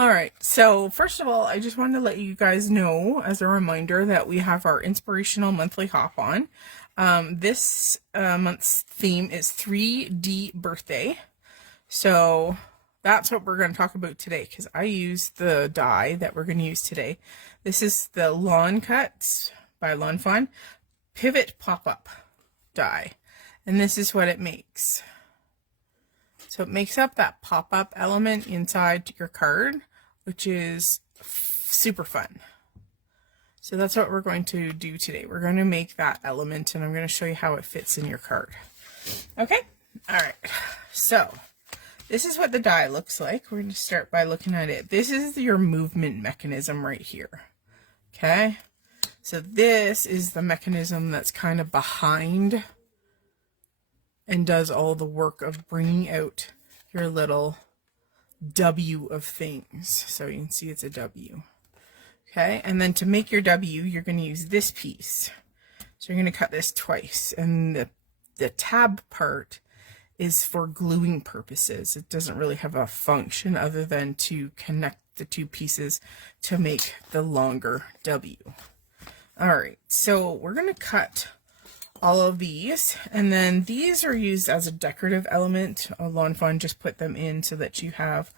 Alright, so first of all, I just wanted to let you guys know as a reminder that we have our inspirational monthly hop on. This month's theme is 3D birthday. So that's what we're going to talk about today because I used the die that we're going to use today. This is the Lawn Cuts by Fawn Pivot Pop-Up die. And this is what it makes. So it makes up that pop-up element inside your card, which is super fun. So that's what we're going to do today. We're going to make that element and I'm going to show you how it fits in your card. Okay? Alright. So this is what the die looks like. We're going to start by looking at it. This is your movement mechanism right here. Okay? So this is the mechanism that's kind of behind and does all the work of bringing out your little W of things. So you can see it's a W. Okay, and then to make your W, you're going to use this piece. So you're going to cut this twice. And the tab part is for gluing purposes. It doesn't really have a function other than to connect the two pieces to make the longer W. Alright, so we're going to cut all of these, and then these are used as a decorative element. Lawn Fawn just put them in so that you have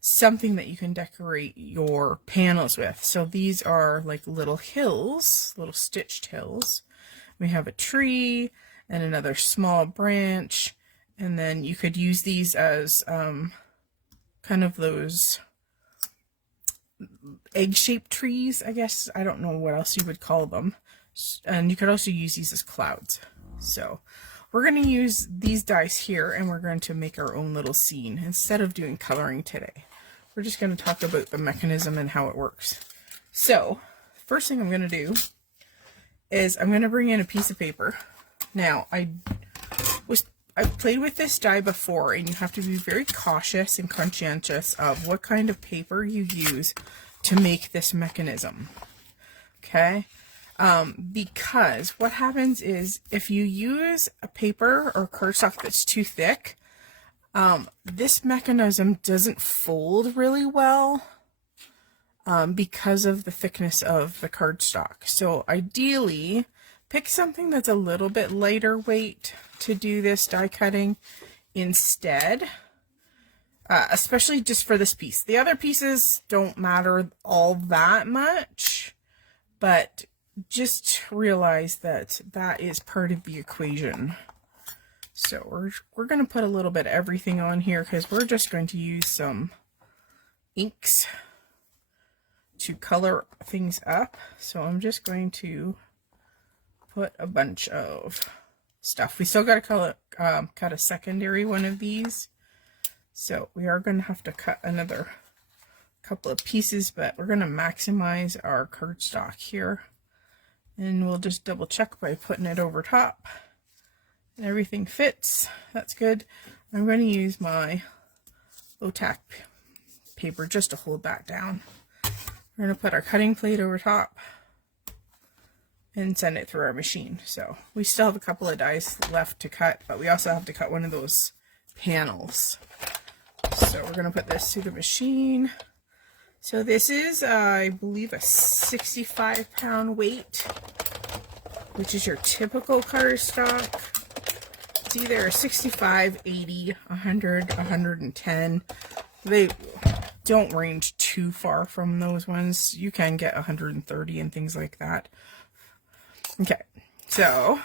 something that you can decorate your panels with. So these are like little hills, little stitched hills. We have a tree and another small branch, and then you could use these as kind of those egg-shaped trees, I guess. I don't know what else you would call them. And you could also use these as clouds. So we're going to use these dice here and we're going to make our own little scene instead of doing coloring today. We're just going to talk about the mechanism and how it works. So first thing I'm going to do is I'm going to bring in a piece of paper. Now I've played with this die before and you have to be very cautious and conscientious of what kind of paper you use to make this mechanism. Okay? Because what happens is if you use a paper or cardstock that's too thick, this mechanism doesn't fold really well because of the thickness of the cardstock. So ideally, pick something that's a little bit lighter weight to do this die cutting instead, especially just for this piece. The other pieces don't matter all that much, but just realize that that is part of the equation. So we're going to put a little bit of everything on here because we're just going to use some inks to color things up. So I'm just going to put a bunch of stuff. We still got to cut a secondary one of these. So we are going to have to cut another couple of pieces, but we're going to maximize our cardstock here. And we'll just double check by putting it over top. And everything fits. That's good. I'm going to use my low tack paper just to hold that down. We're going to put our cutting plate over top and send it through our machine. So we still have a couple of dies left to cut, but we also have to cut one of those panels. So we're going to put this through the machine. So this is, I believe, a 65-pound weight, which is your typical cardstock. It's either a 65, 80, 100, 110. They don't range too far from those ones. You can get 130 and things like that. Okay, so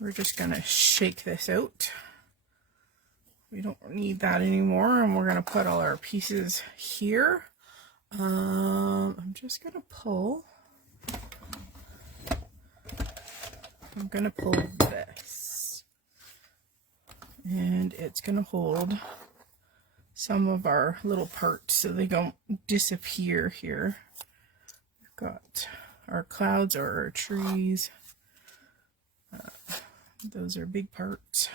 we're just going to shake this out. We don't need that anymore, and we're going to put all our pieces here. I'm just going to pull. I'm going to pull this. And it's going to hold some of our little parts so they don't disappear here. We've got our clouds or our trees. Those are big parts.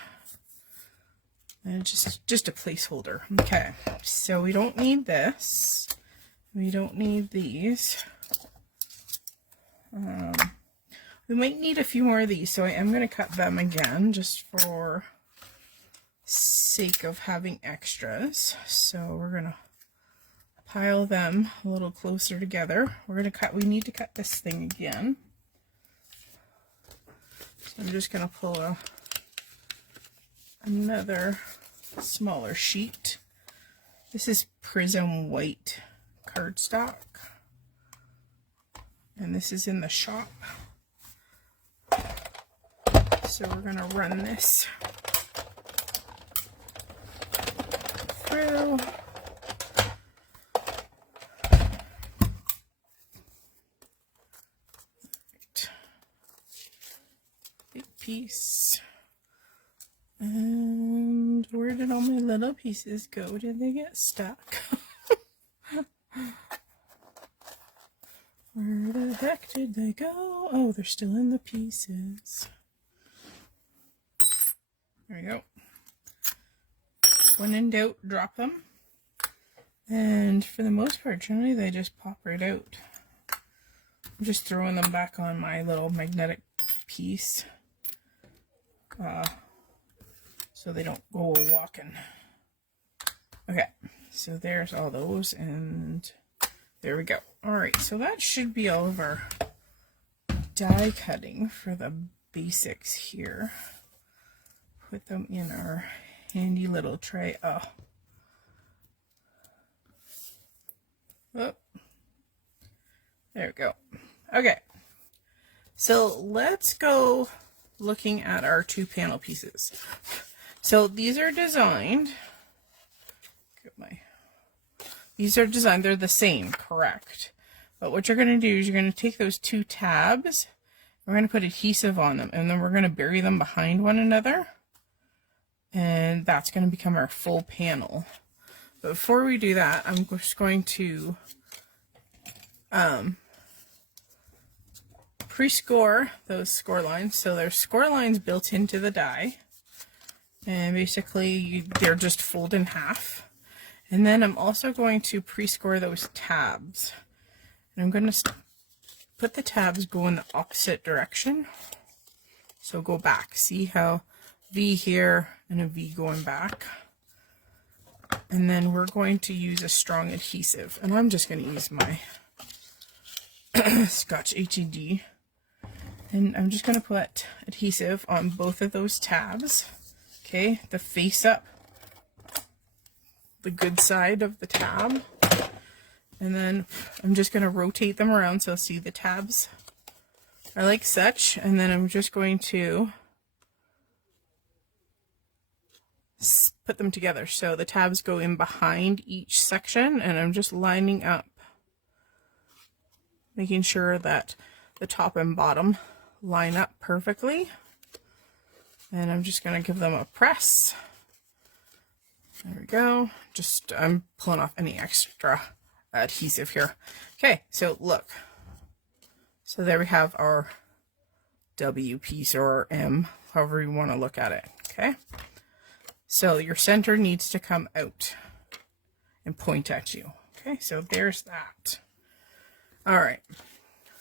And just a placeholder. Okay, so we don't need this. We don't need these. We might need a few more of these, so I am going to cut them again just for sake of having extras. So we're going to pile them a little closer together. We need to cut this thing again. So I'm just going to pull another smaller sheet. This is Prism White cardstock. And this is in the shop. So we're going to run this through. Big piece. And where did all my little pieces go? Did they get stuck? Where the heck did they go? Oh, they're still in the pieces. There we go. When in doubt, drop them. And for the most part, generally they just pop right out. I'm just throwing them back on my little magnetic piece. So they don't go walking. Okay, so there's all those, and there we go. Alright, so that should be all of our die cutting for the basics here. Put them in our handy little tray. Oh. There we go. Okay, so let's go looking at our 2 panel pieces. So these are designed, they're the same, correct? But what you're going to do is you're going to take those 2 tabs, we're going to put adhesive on them, and then we're going to bury them behind one another, and that's going to become our full panel. But before we do that, I'm just going to pre-score those score lines. So there's score lines built into the die, and basically they're just fold in half. And then I'm also going to pre-score those tabs, and I'm going to put the tabs go in the opposite direction. So go back, see how V here and a V going back. And then we're going to use a strong adhesive, and I'm just going to use my Scotch HED, and I'm just going to put adhesive on both of those tabs. Okay, the face up, the good side of the tab, and then I'm just going to rotate them around so see the tabs are like such, and then I'm just going to put them together so the tabs go in behind each section, and I'm just lining up, making sure that the top and bottom line up perfectly, and I'm just going to give them a press. There we go. Just I'm pulling off any extra adhesive here. Okay, so look, so there we have our W piece, or M, however you want to look at it. Okay, so your center needs to come out and point at you. Okay, so there's that. All right,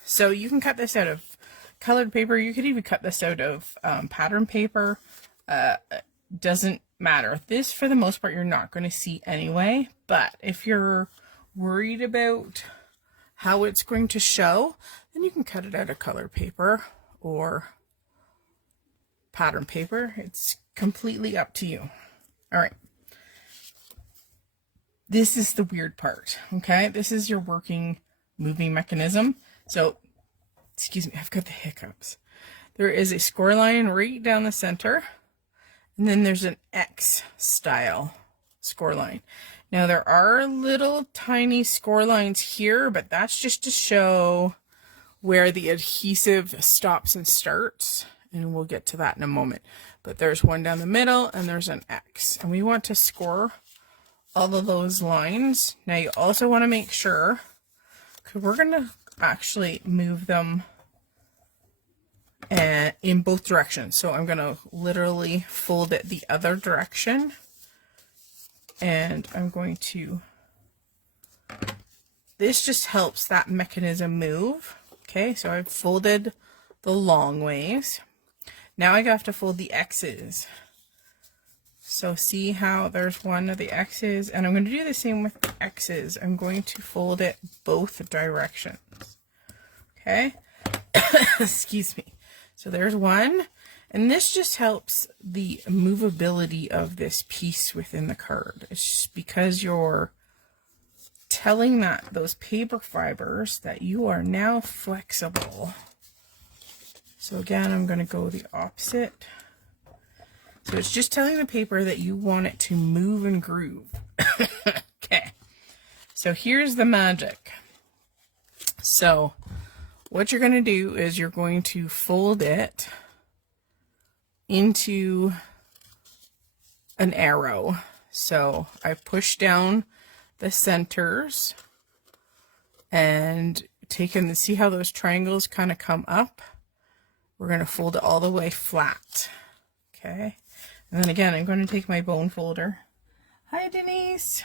so you can cut this out of colored paper. You could even cut this out of pattern paper. Doesn't matter. This, for the most part, you're not going to see anyway, but if you're worried about how it's going to show, then you can cut it out of colored paper or pattern paper. It's completely up to you. All right. This is the weird part, okay? This is your working moving mechanism. So, excuse me, I've got the hiccups. There is a score line right down the center, and then there's an X style score line. Now there are little tiny score lines here, but that's just to show where the adhesive stops and starts, and we'll get to that in a moment. But there's one down the middle, and there's an X, and we want to score all of those lines. Now you also want to make sure, because we're going to actually move them in both directions. So I'm going to literally fold it the other direction, and I'm going to, this just helps that mechanism move. Okay, so I've folded the long ways. Now I have to fold the X's. So see how there's one of the X's, and I'm going to do the same with the X's. I'm going to fold it both directions. Okay. Excuse me. So there's one, and this just helps the movability of this piece within the card. It's just because you're telling those paper fibers that you are now flexible. So again, I'm going to go the opposite. So it's just telling the paper that you want it to move and groove. Okay. So here's the magic. So what you're going to do is you're going to fold it into an arrow. So I push down the centers and see how those triangles kind of come up. We're going to fold it all the way flat. Okay. And then again, I'm going to take my bone folder. Hi, Denise.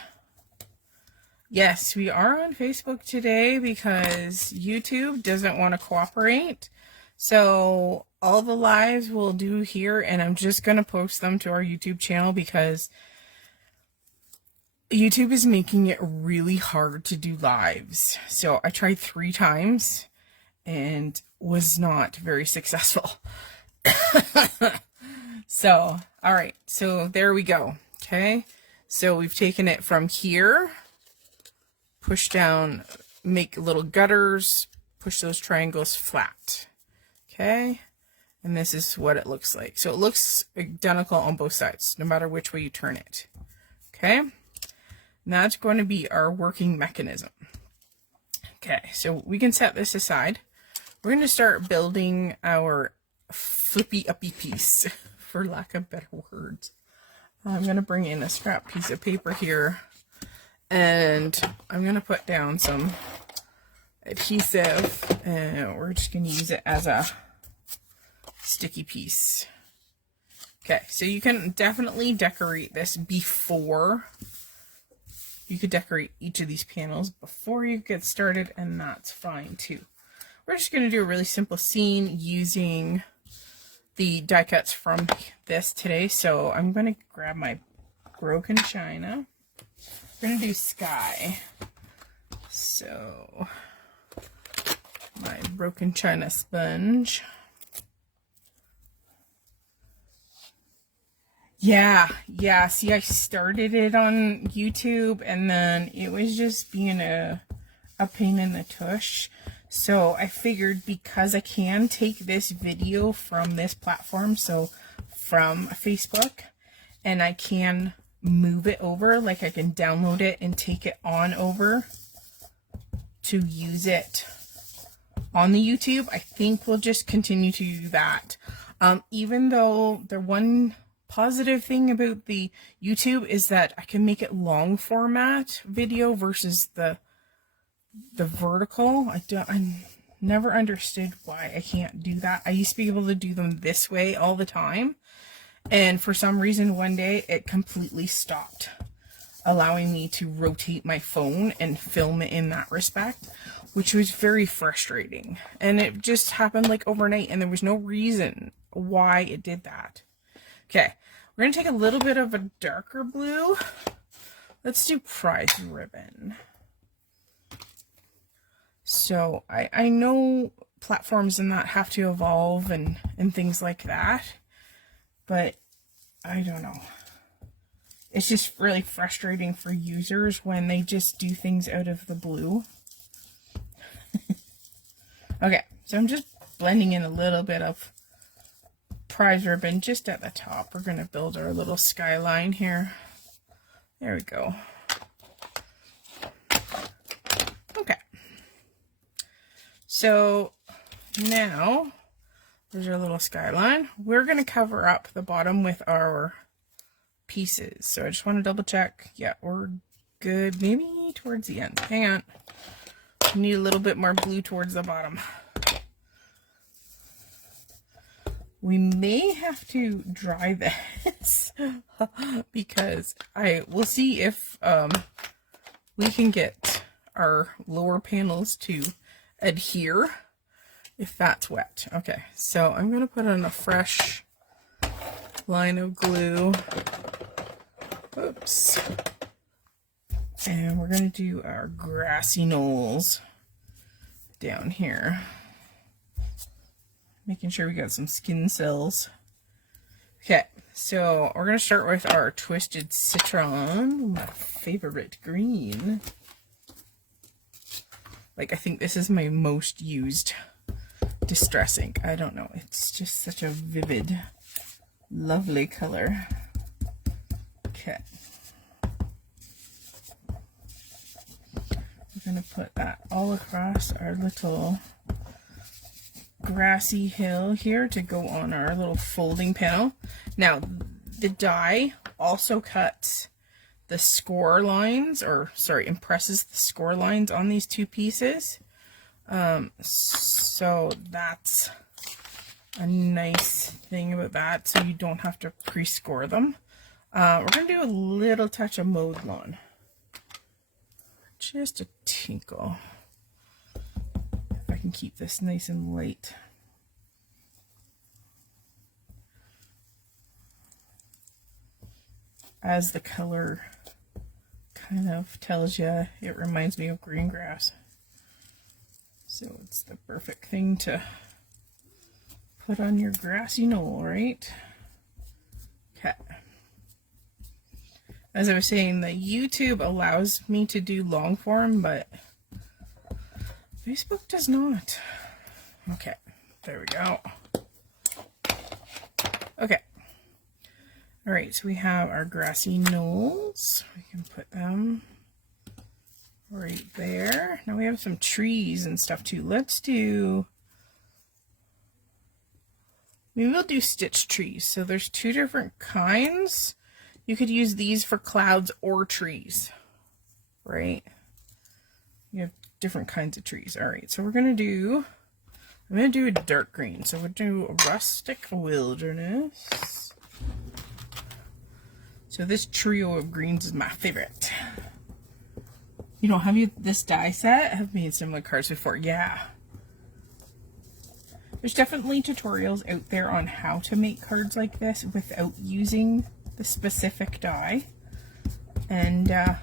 Yes, we are on Facebook today because YouTube doesn't want to cooperate. So all the lives we'll do here, and I'm just going to post them to our YouTube channel because YouTube is making it really hard to do lives. So I tried 3 times and was not very successful. So, all right. So there we go. Okay. So we've taken it from here, push down, make little gutters, push those triangles flat. Okay. And this is what it looks like. So it looks identical on both sides, no matter which way you turn it. Okay. And that's going to be our working mechanism. Okay. So we can set this aside. We're going to start building our flippy uppy piece, for lack of better words. I'm going to bring in a scrap piece of paper here, and I'm going to put down some adhesive, and we're just going to use it as a sticky piece. Okay, so you can definitely decorate this before. You could decorate each of these panels before you get started, and that's fine too. We're just going to do a really simple scene using the die cuts from this today. So I'm going to grab my broken china. We're going to do sky. So my broken china sponge. Yeah. See, I started it on YouTube and then it was just being a pain in the tush. So I figured because I can take this video from this platform, so from Facebook, and I can move it over, like I can download it and take it on over to use it on the YouTube, I think we'll just continue to do that. Even though the one positive thing about the YouTube is that I can make it long format video versus the vertical. I never understood why I can't do that. I used to be able to do them this way all the time, and for some reason one day it completely stopped allowing me to rotate my phone and film it in that respect, which was very frustrating. And it just happened like overnight, and there was no reason why it did that. Okay, we're gonna take a little bit of a darker blue. Let's do prize ribbon. So I know platforms and that have to evolve and things like that, but I don't know. It's just really frustrating for users when they just do things out of the blue. Okay, so I'm just blending in a little bit of prize ribbon just at the top. We're going to build our little skyline here. There we go. Okay. So now there's our little skyline. We're going to cover up the bottom with our pieces. So I just want to double check. Yeah, we're good. Maybe towards the end. Hang on. Need a little bit more blue towards the bottom. We may have to dry this because we'll see if we can get our lower panels to adhere if that's wet. Okay, so I'm going to put on a fresh line of glue Oops. And we're going to do our grassy knolls down here. Making sure we got some skin cells. Okay, so we're going to start with our twisted citron, my favorite green. Like, I think this is my most used distress ink. I don't know, it's just such a vivid, lovely color. Okay. We're going to put that all across our little grassy hill here to go on our little folding panel. Now, the die also cuts the score lines, or sorry, impresses the score lines on these two pieces. So that's a nice thing about that, so you don't have to pre-score them. We're going to do a little touch of Modelon. Just a tinkle. If I can keep this nice and light. As the color kind of tells you, it reminds me of green grass. So it's the perfect thing to put on your grassy knoll, right? Okay. As I was saying, the YouTube allows me to do long form, but Facebook does not. Okay, there we go. Okay. All right, so we have our grassy knolls. We can put them right there. Now we have some trees and stuff too. Let's do, we will do stitch trees. So there's two different kinds. You could use these for clouds or trees, right? You have different kinds of trees. All right, so we're going to do, I'm going to do a dark green. So we'll do a rustic wilderness. So this trio of greens is my favorite. You know, have you, this die set? I've made similar cards before. Yeah. There's definitely tutorials out there on how to make cards like this without using the specific die, and I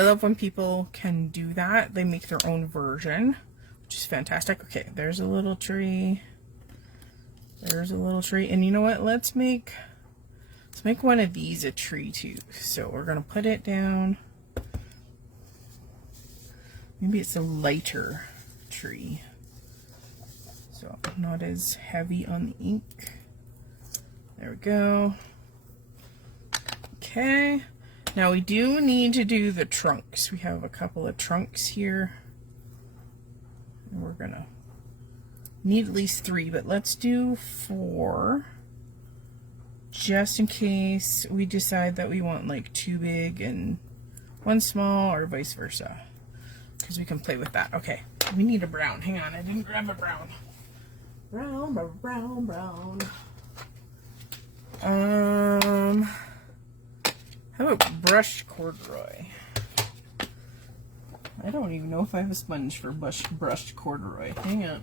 love when people can do that. They make their own version, which is fantastic. Okay, there's a little tree, there's a little tree, and you know what, let's make one of these a tree too. So we're gonna put it down, maybe it's a lighter tree, so not as heavy on the ink. There we go. Okay, now we do need to do the trunks. We have a couple of trunks here, and we're gonna need at least 3, but let's do 4, just in case we decide that we want like 2 big and 1 small, or vice versa, because we can play with that. Okay, we need a brown. Hang on, I didn't grab a brown. Brown, brown, brown. How about brushed corduroy? I don't even know if I have a sponge for brushed corduroy. Hang on.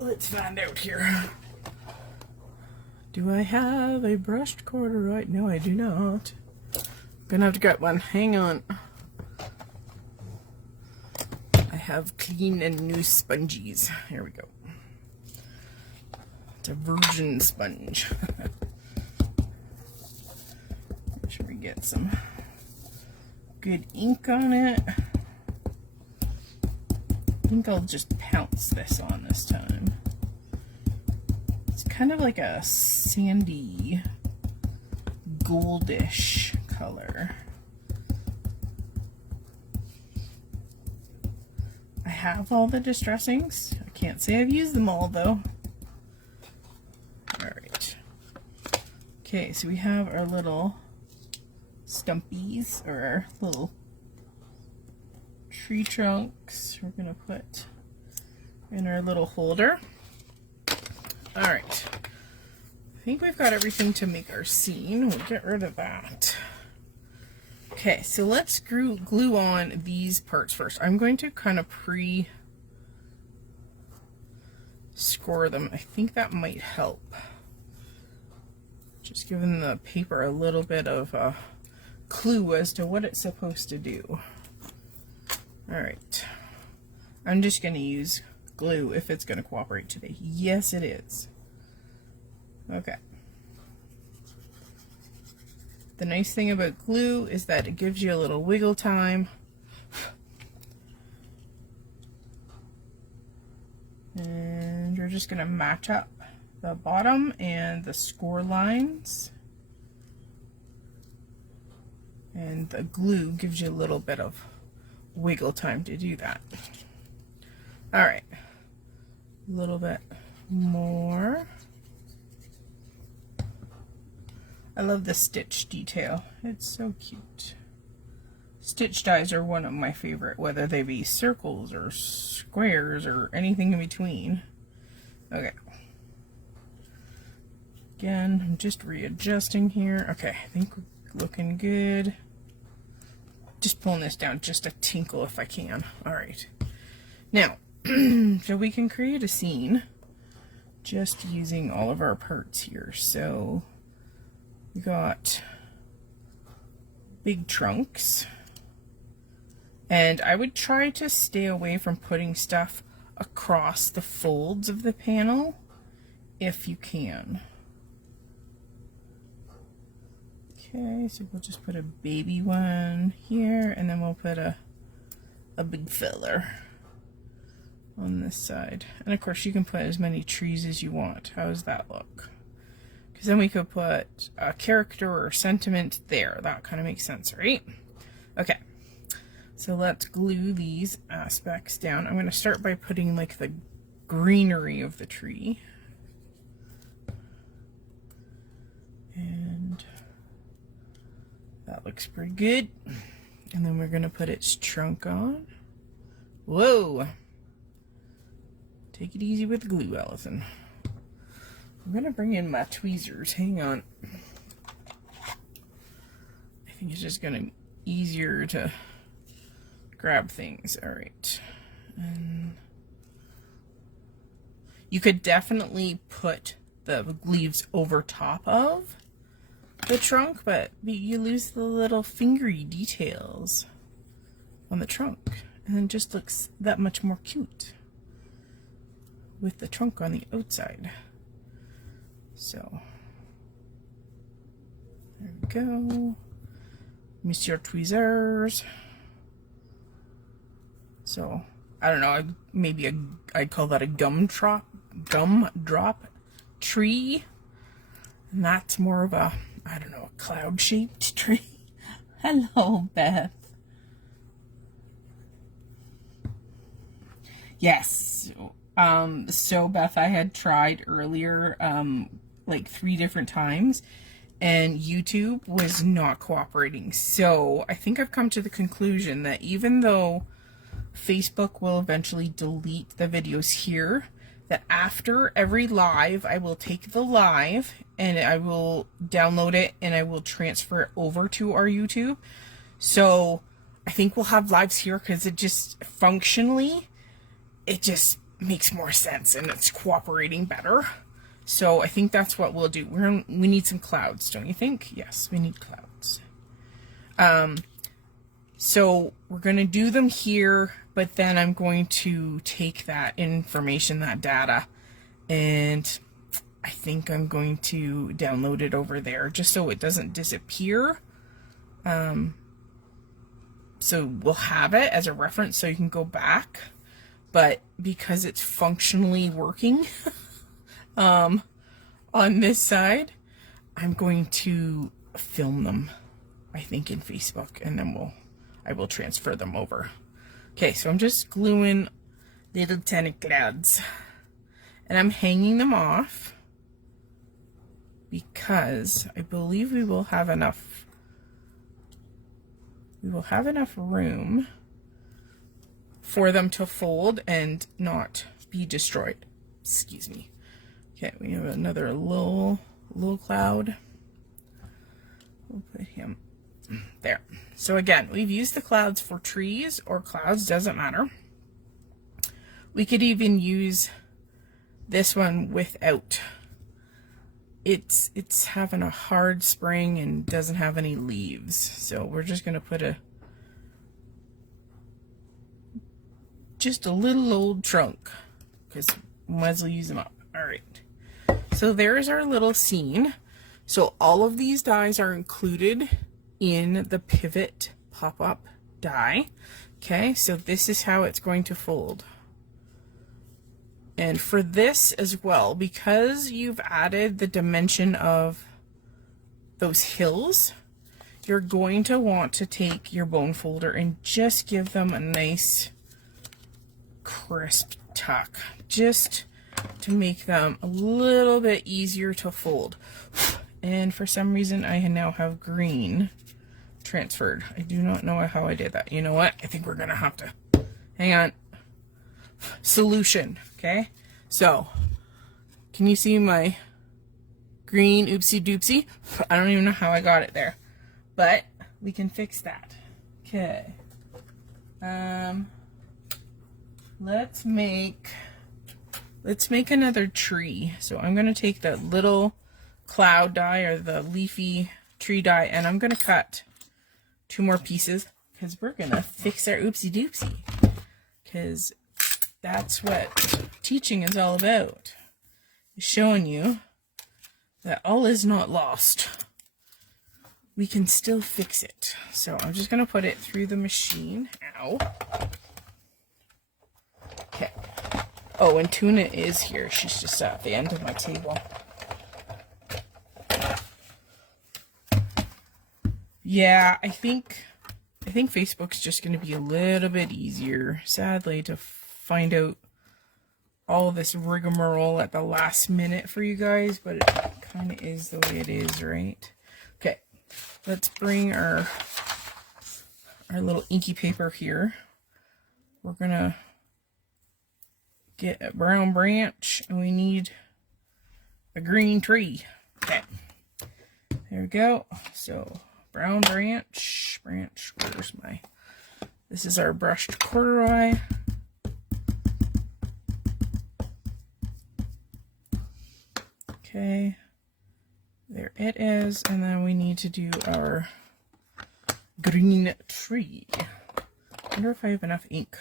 Let's find out here. Do I have a brushed corduroy? No, I do not. I'm gonna have to get one. Hang on. I have clean and new sponges. Here we go. It's a virgin sponge. Make sure we get some good ink on it. I think I'll just pounce this on this time. It's kind of like a sandy, goldish color. I have all the distressings. I can't say I've used them all though. Alright. Okay, so we have our little stumpies, or our little tree trunks. We're going to put in our little holder. Alright. I think we've got everything to make our scene. We'll get rid of that. Okay, so let's glue on these parts first. I'm going to kind of pre-score them. I think that might help. Just giving the paper a little bit of a clue as to what it's supposed to do. All right. I'm just going to use glue if it's going to cooperate today. Yes, it is. Okay. The nice thing about glue is that it gives you a little wiggle time. And we're just going to match up the bottom and the score lines. And the glue gives you a little bit of wiggle time to do that. All right. A little bit more. I love the stitch detail. It's so cute. Stitch dies are one of my favorite, whether they be circles or squares or anything in between. Okay. Again, I'm just readjusting here. Okay, I think we're looking good. Just pulling this down just a tinkle if I can. All right. Now, so we can create a scene just using all of our parts here. So we got big trunks, and I would try to stay away from putting stuff across the folds of the panel if you can. Okay, so we'll just put a baby one here, and then we'll put a big filler on this side. And of course you can put as many trees as you want. How does that look? Because then we could put a character or sentiment there. That kind of makes sense, right? Okay, so let's glue these aspects down. I'm going to start by putting like the greenery of the tree. And that looks pretty good. And then we're going to put its trunk on. Whoa! Take it easy with the glue, Allison. I'm going to bring in my tweezers. Hang on. I think it's just going to be easier to grab things. All right. And you could definitely put the leaves over top of the trunk, but you lose the little fingery details on the trunk, and it just looks that much more cute with the trunk on the outside. So there we go, Monsieur Tweezers. So I don't know, maybe I'd call that a gumdrop tree, and that's more of a, I don't know, a cloud-shaped tree. Hello, Beth. Yes. So Beth, I had tried earlier, like 3 different times, and YouTube was not cooperating. So I think I've come to the conclusion that even though Facebook will eventually delete the videos here, that after every live, I will take the live and I will download it and I will transfer it over to our YouTube. So I think we'll have lives here because it just functionally, it just makes more sense and it's cooperating better. So I think that's what we'll do. We need some clouds, don't you think? Yes, we need clouds. So we're going to do them here, but then I'm going to take that information, that data, and I think I'm going to download it over there just so it doesn't disappear. So we'll have it as a reference so you can go back, but because it's functionally working on this side, I'm going to film them, I think, in Facebook, and then I will transfer them over. Okay, so I'm just gluing little tiny clouds, and I'm hanging them off because I believe we will have enough room for them to fold and not be destroyed. Excuse me. Okay, we have another little cloud. We'll put him there. So again, we've used the clouds for trees or clouds, doesn't matter. We could even use this one without it's having a hard spring and doesn't have any leaves. So we're just going to put just a little old trunk because we might as well use them up. All right. So there's our little scene. So all of these dies are included in the pivot pop-up die. Okay, so this is how it's going to fold. And for this as well, because you've added the dimension of those hills, you're going to want to take your bone folder and just give them a nice crisp tuck, just to make them a little bit easier to fold. And for some reason I now have green transferred. I do not know how I did that. You know what? I think we're gonna have to hang on. Solution. Okay, so can you see my green oopsie doopsie? I don't even know how I got it there, but we can fix that. Okay, let's make another tree. So I'm gonna take the little cloud die or the leafy tree die, and I'm gonna cut 2 more pieces because we're gonna fix our oopsie doopsie, because that's what teaching is all about, is showing you that all is not lost. We can still fix it. So I'm just gonna put it through the machine. Ow. Okay. Oh, and Tuna is here. She's just at the end of my table. Yeah, I think Facebook's just going to be a little bit easier, sadly, to find out all this rigmarole at the last minute for you guys, but it kind of is the way it is, right? Okay, let's bring our little inky paper here. We're going to get a brown branch, and we need a green tree. Okay, there we go. So brown branch, where's my, this is our brushed corduroy. Okay, there it is, and then we need to do our green tree. I wonder if I have enough ink.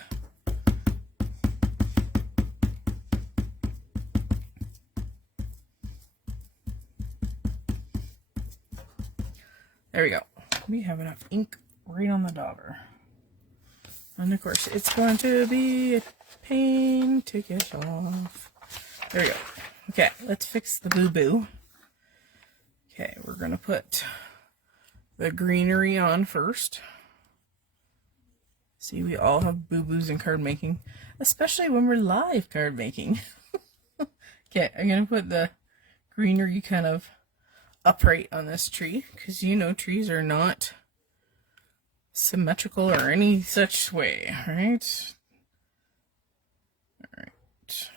There we go. We have enough ink right on the dauber. And of course, it's going to be a pain to get off. There we go. Okay, let's fix the boo-boo. Okay, we're going to put the greenery on first. See, we all have boo-boos in card making, especially when we're live card making. Okay, I'm going to put the greenery kind of upright on this tree, because you know trees are not symmetrical or any such way, right? All right.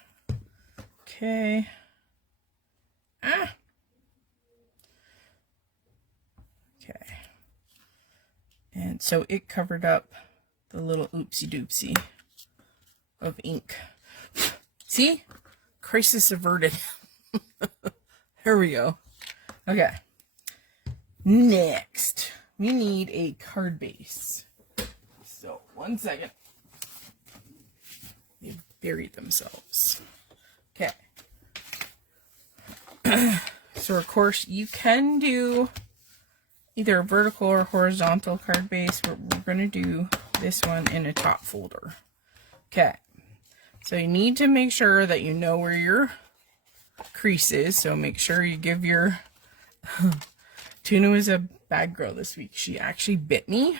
Okay. Ah. Okay. And so it covered up the little oopsie doopsie of ink. See? Crisis averted. There we go. Okay, next we need a card base. So 1 second. They buried themselves. Okay. So of course you can do either a vertical or horizontal card base, but we're going to do this one in a top folder. Okay. So you need to make sure that you know where your crease is. So make sure you give your Tuna was a bad girl this week. She actually bit me.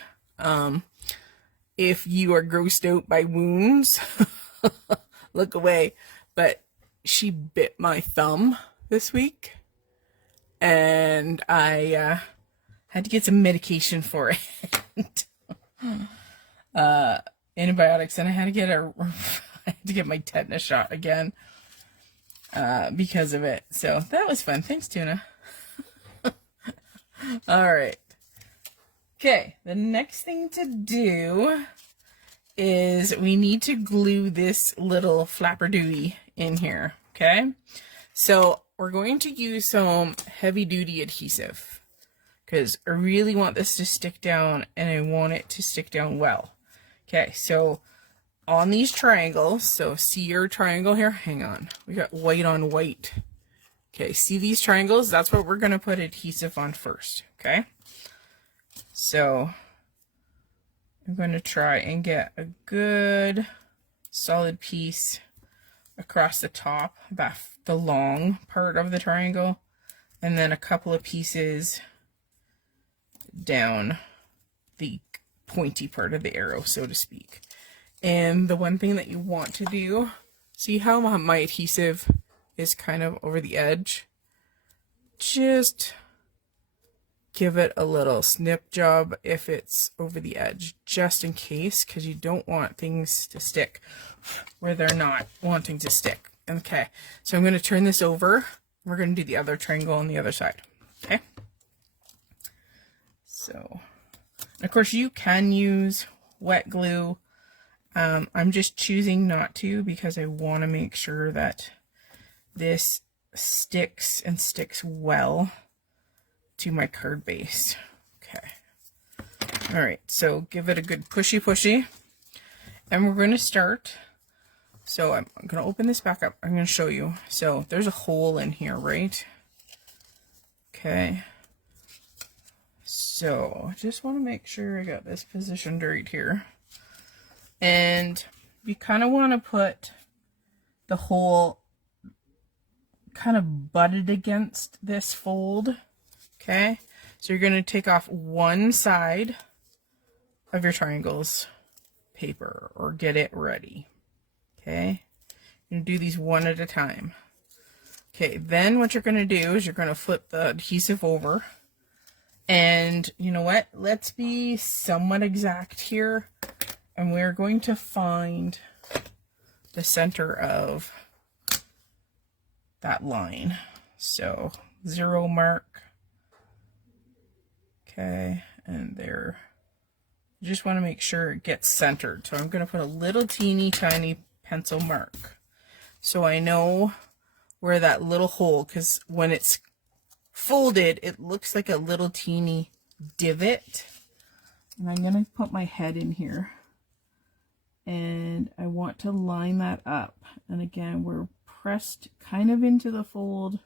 If you are grossed out by wounds, look away. But she bit my thumb this week, and I had to get some medication for it. Antibiotics, and I had to get my tetanus shot again because of it. So that was fun. Thanks, Tuna. All right. Okay, the next thing to do is we need to glue this little flapper dooey in here. Okay, so we're going to use some heavy duty adhesive because I really want this to stick down and I want it to stick down well. Okay, so on these triangles, so see your triangle here? Hang on. We got white on white. Okay, see these triangles? That's what we're going to put adhesive on first, okay? So I'm going to try and get a good solid piece across the top, the long part of the triangle, and then a couple of pieces down the pointy part of the arrow, so to speak. And the one thing that you want to do, see how my adhesive is kind of over the edge? Just give it a little snip job if it's over the edge, just in case, because you don't want things to stick where they're not wanting to stick. Okay, so I'm going to turn this over. We're going to do the other triangle on the other side. Okay, so of course you can use wet glue. I'm just choosing not to because I want to make sure that this sticks and sticks well to my card base. Okay. All right, so give it a good pushy, and we're going to start. So I'm going to open this back up. I'm going to show you. So there's a hole in here, right? Okay. So I just want to make sure I got this positioned right here. And you kind of want to put the hole kind of butted against this fold. Okay, so you're going to take off one side of your triangles paper or get it ready. Okay, you're going to do these one at a time. Okay, then what you're going to do is you're going to flip the adhesive over. And you know what? Let's be somewhat exact here. And we're going to find the center of that line. So 0 mark. Okay, and there. You just want to make sure it gets centered. So I'm going to put a little teeny tiny pencil mark. So I know where that little hole, because when it's folded, it looks like a little teeny divot. And I'm going to put my head in here. And I want to line that up. And again, we're pressed kind of into the fold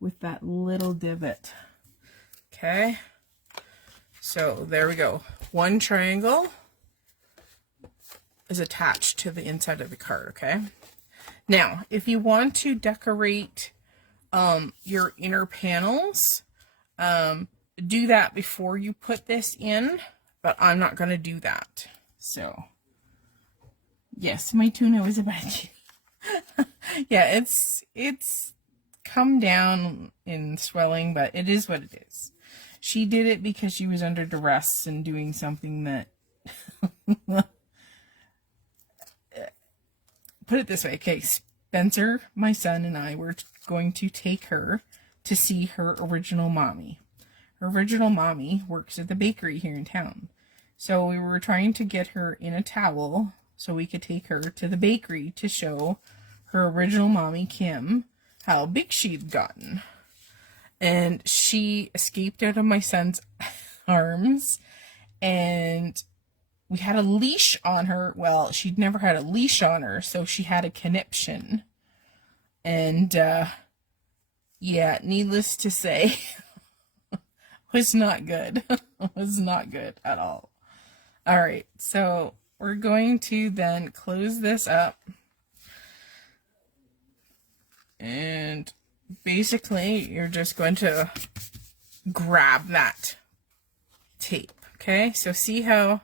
with that little divot. Okay. So there we go. One triangle is attached to the inside of the card, okay? Now, if you want to decorate your inner panels, do that before you put this in, but I'm not going to do that. So yes, my tuna was about to. Yeah, it's come down in swelling, but it is what it is. She did it because she was under duress and doing something that put it this way. Okay, Spencer, my son, and I were going to take her to see her original mommy. Her original mommy works at the bakery here in town. So we were trying to get her in a towel so we could take her to the bakery to show her original mommy, Kim, how big she'd gotten. And she escaped out of my son's arms, and we had a leash on her. Well, she'd never had a leash on her, so she had a conniption. And, yeah, needless to say, was not good. Was not good at all. All right, so we're going to then close this up. And basically, you're just going to grab that tape, okay? So see how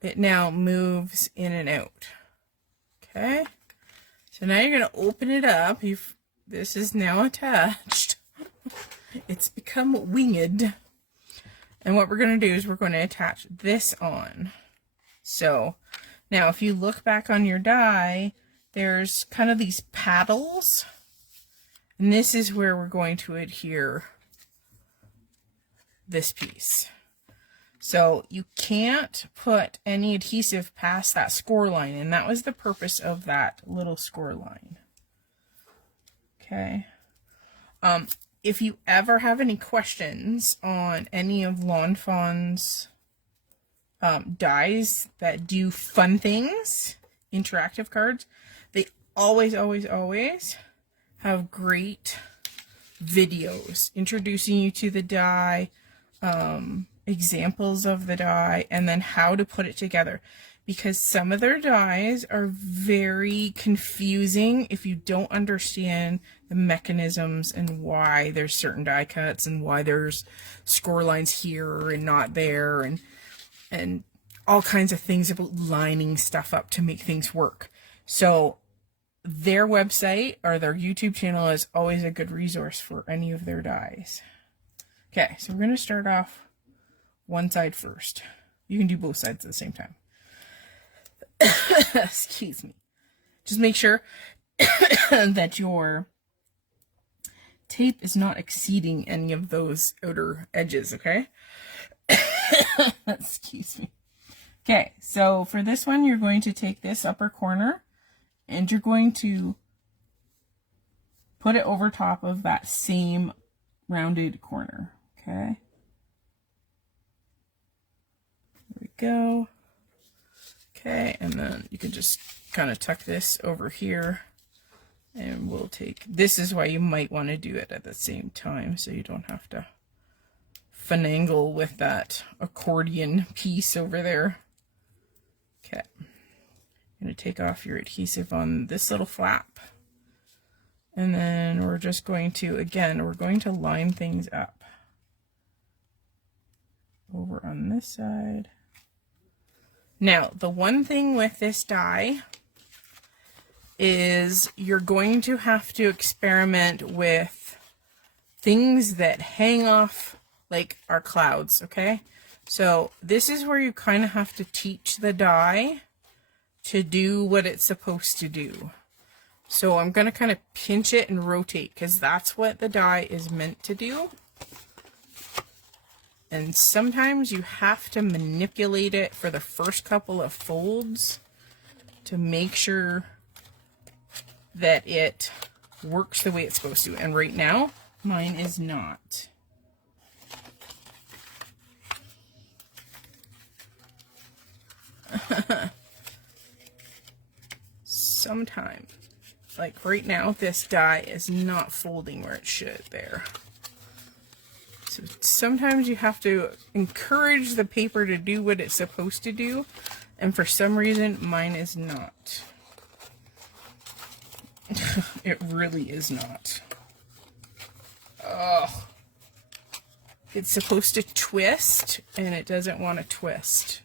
it now moves in and out, okay? So now you're going to open it up. This is now attached. It's become winged. And what we're going to do is we're going to attach this on. So now if you look back on your die, there's kind of these paddles. And this is where we're going to adhere this piece. So you can't put any adhesive past that score line. And that was the purpose of that little score line. Okay. If you ever have any questions on any of Lawn Fawn's dies that do fun things, interactive cards, they always have great videos introducing you to the die, examples of the die, and then how to put it together. Because some of their dies are very confusing if you don't understand the mechanisms and why there's certain die cuts and why there's score lines here and not there, and all kinds of things about lining stuff up to make things work. So their website or their YouTube channel is always a good resource for any of their dies. Okay, so we're going to start off one side first. You can do both sides at the same time. Excuse me. Just make sure that your tape is not exceeding any of those outer edges, okay? Excuse me. Okay, so for this one, you're going to take this upper corner and you're going to put it over top of that same rounded corner, okay? There we go. Okay, and then you can just kind of tuck this over here, and we'll take, this is why you might want to do it at the same time, so you don't have to finagle with that accordion piece over there. Okay, I'm going to take off your adhesive on this little flap, and then we're just going to, again, we're going to line things up over on this side. Now, the one thing with this die is you're going to have to experiment with things that hang off like our clouds, okay? So this is where you kind of have to teach the die to do what it's supposed to do. So I'm going to kind of pinch it and rotate because that's what the die is meant to do. And sometimes you have to manipulate it for the first couple of folds to make sure that it works the way it's supposed to. And right now, mine is not. Sometimes, like right now, this die is not folding where it should there. So sometimes you have to encourage the paper to do what it's supposed to do, and for some reason mine is not. It really is not. Oh, it's supposed to twist and it doesn't want to twist.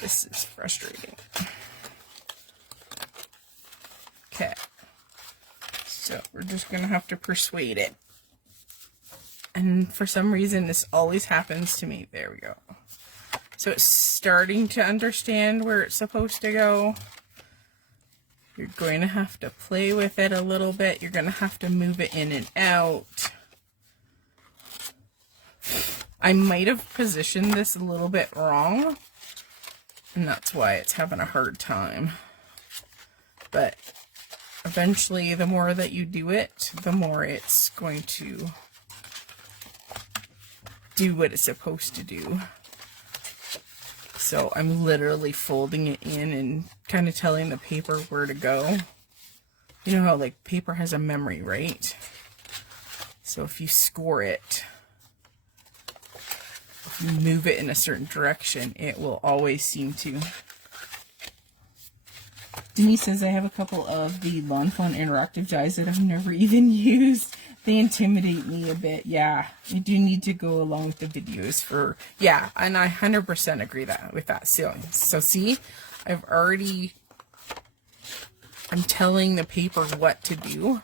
This is frustrating. Okay, so we're just gonna have to persuade it. And for some reason, this always happens to me. There we go. So it's starting to understand where it's supposed to go. You're going to have to play with it a little bit. You're going to have to move it in and out. I might have positioned this a little bit wrong, and that's why it's having a hard time. But eventually, the more that you do it, the more it's going to do what it's supposed to do. So I'm literally folding it in and kind of telling the paper where to go. You know how like paper has a memory, right? So if you score it, if you move it in a certain direction, it will always seem to. Denise says I have a couple of the Lawn Fawn interactive dies that I've never even used. They intimidate me a bit. Yeah, you do need to go along with the videos for, yeah, and I 100% agree with that. So see, I'm telling the paper what to do,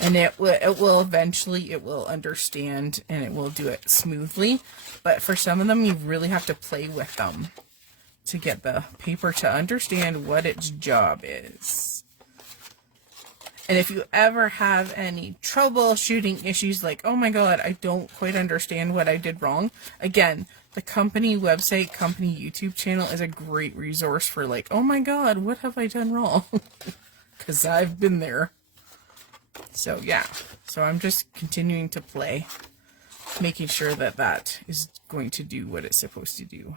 and it will eventually, it will understand and it will do it smoothly. But for some of them, you really have to play with them to get the paper to understand what its job is. And if you ever have any troubleshooting issues like, oh my god, I don't quite understand what I did wrong, again, the company website, company YouTube channel is a great resource for like, oh my god, what have I done wrong? Because I've been there. So yeah, so I'm just continuing to play, making sure that that is going to do what it's supposed to do.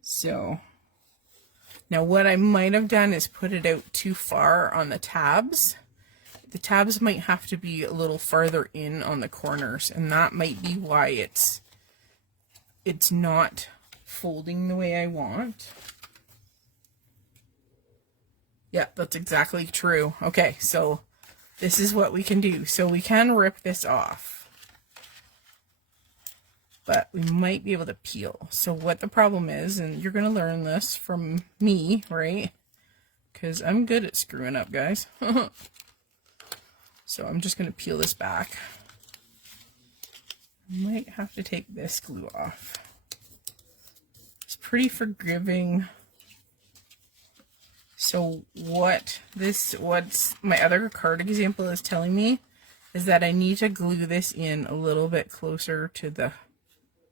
So now what I might have done is put it out too far on the tabs. The tabs might have to be a little farther in on the corners, and that might be why it's not folding the way I want. Yeah, that's exactly true. Okay, so this is what we can do. So we can rip this off, but we might be able to peel. So what the problem is, and you're going to learn this from me, right? Because I'm good at screwing up, guys. So I'm just going to peel this back. I might have to take this glue off. It's pretty forgiving. So what's my other card example is telling me is that I need to glue this in a little bit closer to the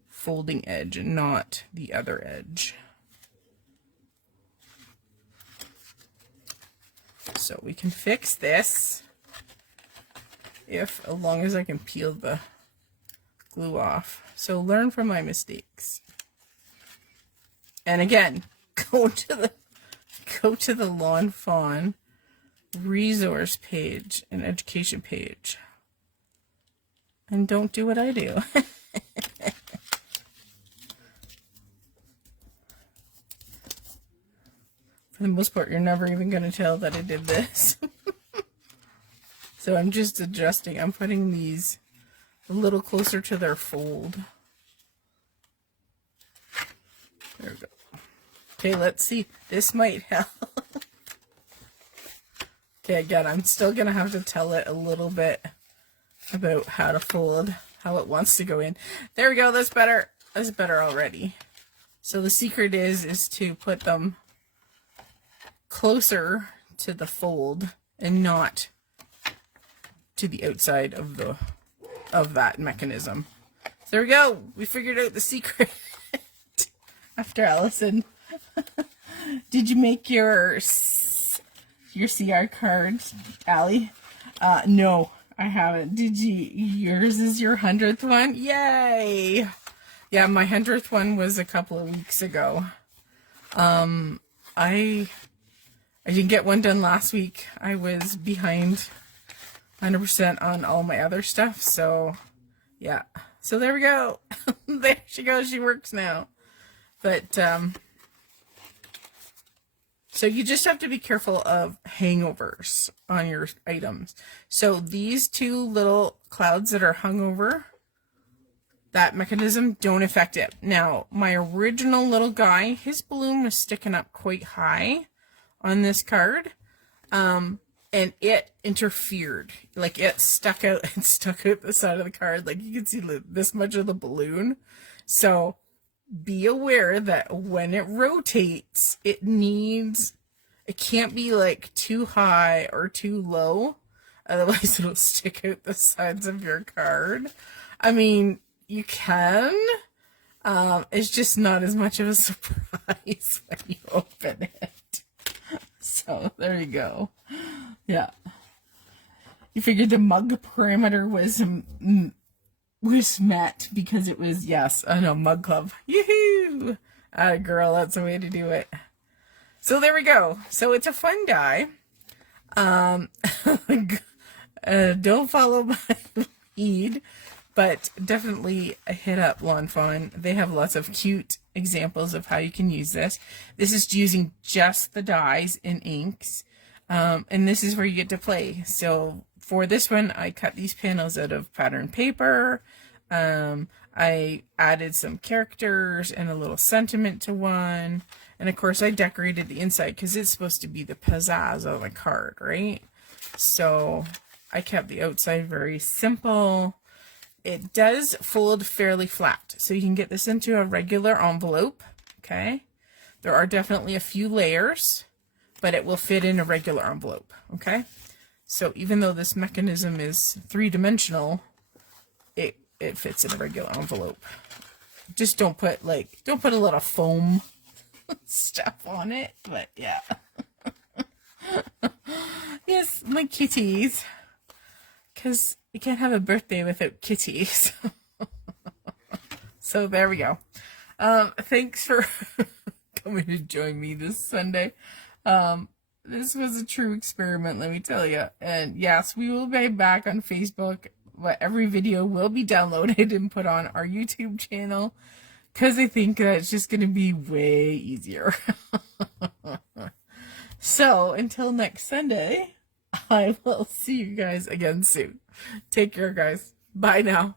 folding edge and not the other edge. So we can fix this as long as I can peel the glue off. So learn from my mistakes. And again, go to the Lawn Fawn resource page and education page. And don't do what I do. For the most part, you're never even going to tell that I did this. So I'm just adjusting. I'm putting these a little closer to their fold. There we go. Okay, let's see. This might help. Okay, again, I'm still going to have to tell it a little bit about how to fold, how it wants to go in. There we go. That's better. That's better already. So the secret is to put them closer to the fold and not to the outside of that mechanism. So there we go. We figured out the secret. After Allison. Did you make your CR cards, Allie? No, I haven't. Did you? Yours is your 100th one? Yay! Yeah, my 100th one was a couple of weeks ago. I didn't get one done last week. I was behind 100% on all my other stuff, so yeah. So there we go. There she goes. She works now. But so you just have to be careful of hangovers on your items. So these two little clouds that are hung over that mechanism don't affect it. Now, my original little guy, his balloon was sticking up quite high on this card. And it interfered. Like it stuck out the side of the card. Like you can see this much of the balloon. So be aware that when it rotates, it can't be like too high or too low. Otherwise it'll stick out the sides of your card. I mean, you can. It's just not as much of a surprise when you open it. So there you go. Yeah. You figured the mug parameter was met because it was, yes, I know, mug club. Yoo-hoo! Girl, that's the way to do it. So there we go. So it's a fun die. Don't follow my lead, but definitely hit up Lawn Fawn. They have lots of cute examples of how you can use this. This is using just the dyes and inks. And this is where you get to play. So for this one, I cut these panels out of pattern paper. I added some characters and a little sentiment to one. And of course I decorated the inside because it's supposed to be the pizzazz of a card, right? So I kept the outside very simple. It does fold fairly flat. So you can get this into a regular envelope, okay? There are definitely a few layers. but it will fit in a regular envelope, okay? So even though this mechanism is three-dimensional, it fits in a regular envelope. Just don't put a lot of foam stuff on it, but yeah. Yes, my kitties. Because you can't have a birthday without kitties. So there we go. Thanks for coming to join me this Sunday. This was a true experiment, let me tell you. And yes, we will be back on Facebook, but every video will be downloaded and put on our YouTube channel, because I think that's just going to be way easier. So until next Sunday, I will see you guys again soon. Take care, guys. Bye now.